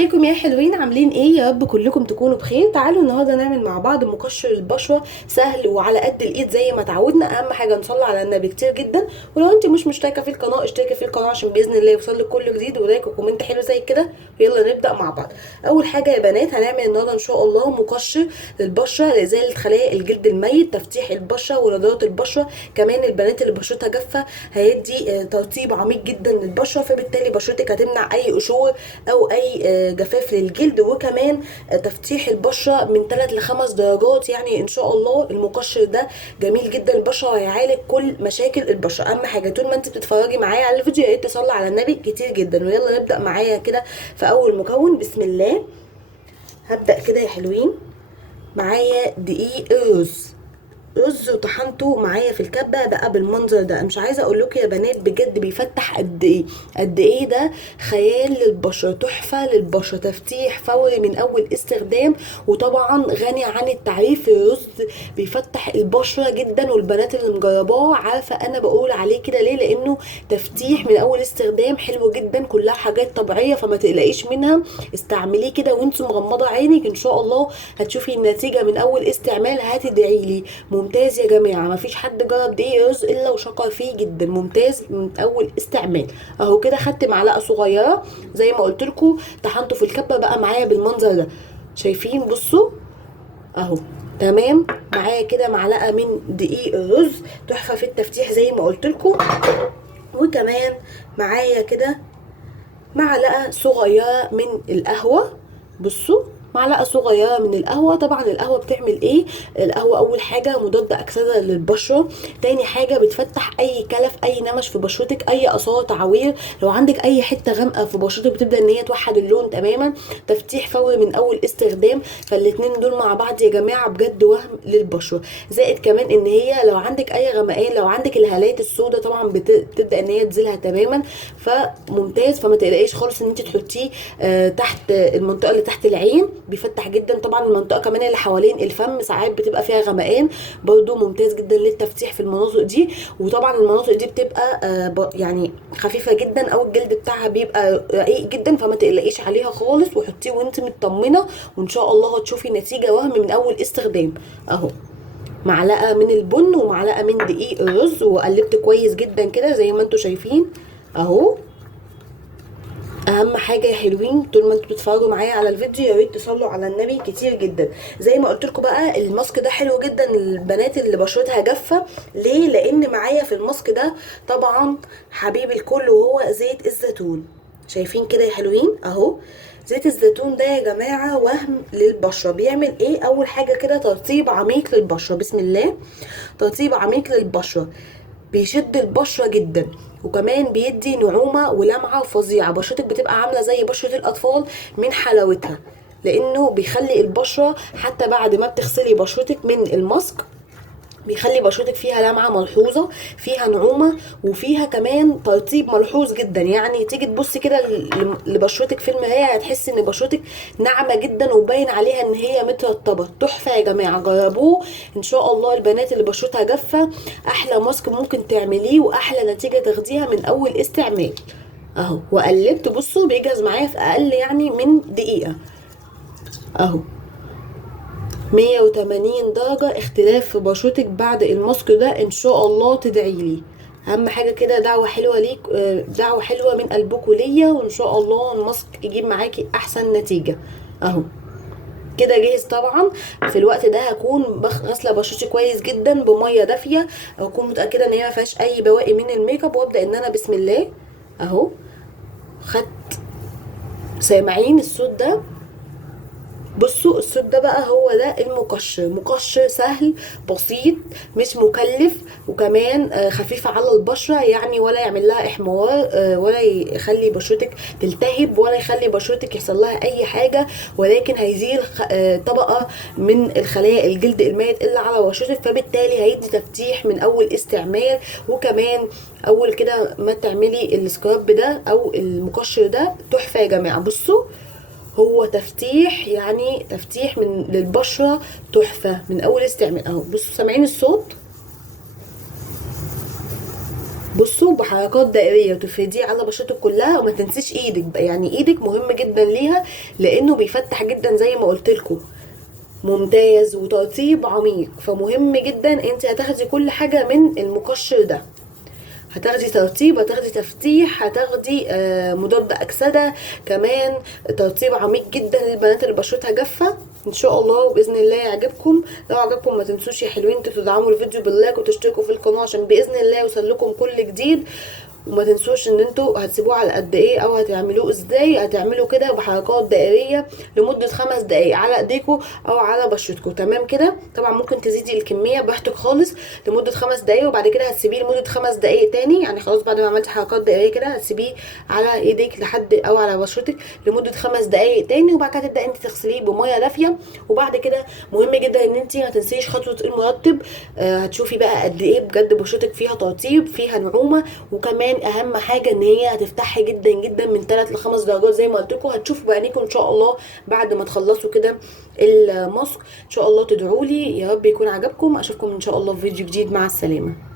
ازيكم يا حلوين؟ عاملين ايه؟ يا رب كلكم تكونوا بخير. تعالوا النهارده نعمل مع بعض مقشر البشره سهل وعلى قد الايد زي ما تعودنا. اهم حاجه نصلي على النبي كتير جدا، ولو انت مش مشتركه في القناه اشتركي في القناه عشان باذن الله يوصلك كل جديد، ولايك وكومنت حلو زي كده. يلا نبدا مع بعض. اول حاجه يا بنات هنعمل النهارده ان شاء الله مقشر للبشره لازاله خلايا الجلد الميت، تفتيح البشره ونضاره البشره. كمان البنات اللي بشرتها جافه هيدي ترطيب عميق جدا للبشره، فبالتالي بشرتك هتمنع اي قشور او اي جفاف للجلد. وكمان تفتيح البشره من 3 ل 5 درجات. يعني ان شاء الله المقشر ده جميل جدا للبشره وهيعالج كل مشاكل البشره. اهم حاجه طول ما انت بتتفرجي معايا على الفيديو يا ريت تصلي على النبي كتير جدا. ويلا نبدا معايا كده في اول مكون. بسم الله. هبدا كده يا حلوين. معايا دقيق رز وطحنته معايا في الكبه بقى بالمنظر ده. مش عايزه اقول لكم يا بنات بجد بيفتح قد ايه ده خيال للبشره، تحفه للبشره، تفتيح فوري من اول استخدام. وطبعا غني عن التعريف. الرز بيفتح البشره جدا، والبنات اللي مجرباه عارفه انا بقول عليه كده ليه، لانه تفتيح من اول استخدام حلو جدا، كلها حاجات طبيعيه فما تقلقيش منها. استعمليه كده وانت مغمضه عينك، ان شاء الله هتشوفي النتيجه من اول استعمال هتدعي لي. ممتاز يا جماعه، مفيش حد جرب دقيق رز الا وشكر فيه جدا. ممتاز من اول استعمال. اهو كده خدت معلقه صغيره زي ما قلت لكم، طحنته في الكبه بقى معايا بالمنظر ده. شايفين؟ بصوا اهو تمام. معايا كده معلقه من دقيق الرز، تحفه في التفتيح زي ما قلت لكم. وكمان معايا كده معلقه صغيره من القهوه. بصوا معلقه صغيره من القهوه. طبعا القهوه بتعمل ايه؟ القهوه اول حاجه مضاد اكسده للبشره، تاني حاجه بتفتح اي كلف، اي نمش في بشرتك، اي اثار تعوير. لو عندك اي حته غامقه في بشرتك بتبدا ان هي توحد اللون تماما. تفتيح فوري من اول استخدام. فالاتنين دول مع بعض يا جماعه بجد وهم للبشره. زائد كمان ان هي لو عندك اي غمقان، لو عندك الهالات السوداء طبعا بتبدا ان هي تزيلها تماما. فممتاز، فما تقلقيش خالص ان انت تحطيه تحت المنطقه اللي تحت العين. بيفتح جدا. طبعا المنطقه كمان اللي حوالين الفم ساعات بتبقى فيها غمقان، برضو ممتاز جدا للتفتيح في المناطق دي. وطبعا المناطق دي بتبقى يعني خفيفه جدا، او الجلد بتاعها بيبقى رقيق جدا، فما تقلقيش عليها خالص وحطيه وانت مطمنه، وان شاء الله هتشوفي نتيجه وهم من اول استخدام. اهو معلقه من البن ومعلقه من دقيق الرز، وقلبت كويس جدا كده زي ما انتم شايفين اهو. اهم حاجه يا حلوين طول ما انتوا بتتفرجوا معايا على الفيديو يا ريت تصلوا على النبي كتير جدا. زي ما قلت لكم بقى الماسك ده حلو جدا للبنات اللي بشرتها جافه. ليه؟ لان معايا في الماسك ده طبعا حبيب الكل وهو زيت الزيتون. شايفين كده يا حلوين اهو. زيت الزيتون ده يا جماعه وهم للبشره. بيعمل ايه؟ اول حاجه كده ترطيب عميق للبشره. بسم الله. ترطيب عميق للبشره، بيشد البشره جدا، وكمان بيدي نعومه ولمعه فظيعه. بشرتك بتبقى عامله زي بشره الاطفال من حلاوتها، لانه بيخلي البشره حتى بعد ما بتغسلي بشرتك من الماسك بيخلي بشرتك فيها لمعه ملحوظه، فيها نعومه، وفيها كمان ترطيب ملحوظ جدا. يعني تيجي تبصي كده لبشرتك في المرايه هتحسي ان بشرتك ناعمه جدا وباين عليها ان هي مترطبه. تحفه يا جماعه، جربوه ان شاء الله. البنات اللي بشرتها جافه احلى ماسك ممكن تعمليه واحلى نتيجه تاخديها من اول استعمال. اهو وقلبت. بصوا بيجهز معايا في اقل يعني من دقيقه اهو. 180 درجة اختلاف في بشرتك بعد الماسك ده، ان شاء الله تدعي لي. اهم حاجة كده دعوة حلوة ليك، دعوة حلوة من قلبكم ليا، وان شاء الله الماسك يجيب معاكي احسن نتيجة. اهو كده جاهز. طبعا في الوقت ده هكون غاسله بشرتي كويس جدا بميه دافيه، اكون متاكده ان هي ما فيهاش اي بواقي من الميك اب، وابدا ان انا بسم الله اهو. خدت، سامعين الصوت ده؟ بصوا الصوت ده بقى هو ده المقشر. مقشر سهل بسيط مش مكلف، وكمان خفيف على البشرة. يعني ولا يعمل لها احمرار، ولا يخلي بشرتك تلتهب، ولا يخلي بشرتك يحصل لها اي حاجة، ولكن هيزيل طبقة من الخلايا الجلد الميت اللي على بشرتك. فبالتالي هيدي تفتيح من اول استعمال. وكمان اول كده ما تعملي السكراب ده او المقشر ده تحفة يا جماعة. بصوا هو تفتيح، يعني تفتيح من للبشره تحفه من اول استعمال اهو. بصوا سامعين الصوت؟ بصوا بحركات دائريه وتفرديه على بشرتك كلها، وما تنسيش ايدك بقى، يعني ايدك مهم جدا ليها لانه بيفتح جدا زي ما قلت لكم. ممتاز، وترطيب عميق، فمهم جدا انت هتاخدي كل حاجه من المقشر ده. هتاخدي ترطيب، هتاخدي تفتيح، هتاخدي مضاد اكسده كمان. ترطيب عميق جدا للبنات اللي بشرتها جافه. ان شاء الله وباذن الله يعجبكم. لو عجبكم ما تنسوش يا حلوين تدعموا الفيديو باللايك وتشتركوا في القناه عشان باذن الله يوصل لكم كل جديد. وما تنسوش ان انتوا هتسيبوه على قد ايه او هتعملوه ازاي. هتعملوا كده بحركات دائريه لمده 5 دقايق على ايديكوا او على بشرتكوا، تمام كده. طبعا ممكن تزيدي الكميه براحتك خالص لمده 5 دقايق، وبعد كده هتسيبيه لمده 5 دقايق تاني. يعني خلاص بعد ما عملتي حركات دائريه كده هتسيبيه على ايديك لحد او على بشرتك لمده 5 دقايق تاني، وبعد كده تبداي انت تغسليه بميه دافيه. وبعد كده مهم جدا ان انت ما تنسيش خطوه المرطب. هتشوفي بقى قد ايه بجد بشرتك فيها ترطيب، فيها نعومه، وكمان اهم حاجه ان هي هتفتحي جدا جدا من 3 ل 5 درجات زي ما قلت لكم. هتشوفوا بعينيكم ان شاء الله بعد ما تخلصوا كده الماسك. ان شاء الله تدعوا لي، يا رب يكون عجبكم. اشوفكم ان شاء الله في فيديو جديد، مع السلامه.